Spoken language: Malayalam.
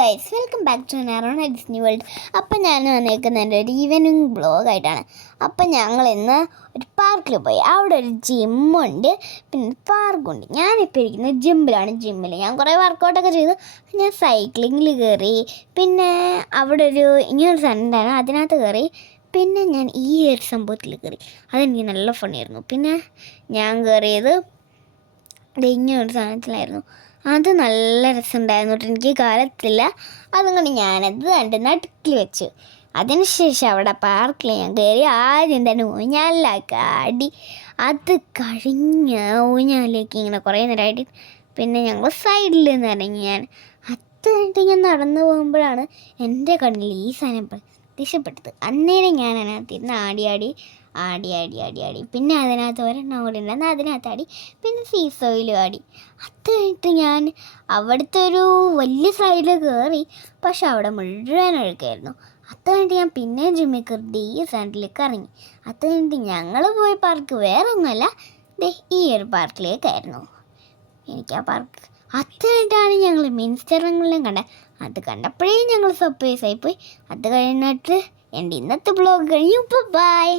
ഗൈസ്, വെൽക്കം ബാക്ക് ടു നാരോണ ഡിസ്നി വേൾഡ്. അപ്പം ഞാൻ വന്നേക്കുന്നത് എൻ്റെ ഒരു ഈവനിങ് ബ്ലോഗായിട്ടാണ്. അപ്പം ഞങ്ങൾ ഇന്ന് ഒരു പാർക്കിൽ പോയി. അവിടെ ഒരു ജിമ്മുണ്ട്, പിന്നെ പാർക്കുണ്ട്. ഞാനിപ്പോൾ ഇരിക്കുന്നത് ജിമ്മിൽ ഞാൻ കുറേ വർക്കൗട്ടൊക്കെ ചെയ്തു. ഞാൻ സൈക്ലിങ്ങിൽ കയറി, പിന്നെ അവിടെ ഇങ്ങനൊരു സ്ഥലം ഉണ്ടായിരുന്നു, അതിനകത്ത് കയറി. പിന്നെ ഞാൻ ഈ ഒരു സംഭവത്തിൽ കയറി. അതെനിക്ക് നല്ല ഫണിയായിരുന്നു. പിന്നെ ഞാൻ കയറിയത് ഇങ്ങനൊരു സാധനത്തിലായിരുന്നു. അത് നല്ല രസമുണ്ടായിരുന്നു. എനിക്ക് കാലത്തില്ല, അതുകൊണ്ട് ഞാനത് എൻ്റെ നടുക്കിൽ വെച്ചു. അതിനുശേഷം അവിടെ പാർക്കിൽ ഞാൻ കയറി. ആദ്യം തന്നെ ഊഞ്ഞാലിലാക്കി ആടി. അത് കഴിഞ്ഞ് ഊഞ്ഞാലിലേക്ക് ഇങ്ങനെ കുറേ നേരമായിട്ട് പിന്നെ ഞങ്ങൾ സൈഡിൽ നിന്ന് ഇറങ്ങി. അത് കഴിഞ്ഞിട്ട് ഞാൻ നടന്നു പോകുമ്പോഴാണ് എൻ്റെ കണ്ണിൽ ഈ സാധനം പ്രത്യക്ഷപ്പെട്ടത്. അന്നേരം ഞാൻ അതിനകത്തിരുന്ന് ആടി. പിന്നെ അതിനകത്ത് ഒരെണ്ണം കൂടി ഉണ്ടായിരുന്നു, അതിനകത്ത് ആടി. പിന്നെ സീസോയിലും ആടി. അത് കഴിഞ്ഞിട്ട് ഞാൻ അവിടുത്തെ ഒരു വലിയ സൈഡിൽ കയറി, പക്ഷെ അവിടെ മുഴുവൻ ഒഴുക്കായിരുന്നു. അത് കഴിഞ്ഞിട്ട് ഞാൻ പിന്നെ ജിമ്മിൽ കയറി ഈ സൈഡിലേക്ക് ഇറങ്ങി. അത് കഴിഞ്ഞിട്ട് ഞങ്ങൾ പോയ പാർക്ക് വേറെ ഒന്നുമല്ല, ഈ ഒരു പാർക്കിലേക്കായിരുന്നു. എനിക്ക് ആ പാർക്ക് അത് കഴിഞ്ഞിട്ടാണ് ഞങ്ങൾ ഇൻസ്റ്റാഗ്രാമിലും കണ്ടത്. അത് കണ്ടപ്പോഴേ ഞങ്ങൾ സർപ്രൈസ് ആയിപ്പോയി. അത് കഴിഞ്ഞിട്ട് എൻ്റെ ഇന്നത്തെ ബ്ലോഗ് കഴിഞ്ഞു. ബൈ.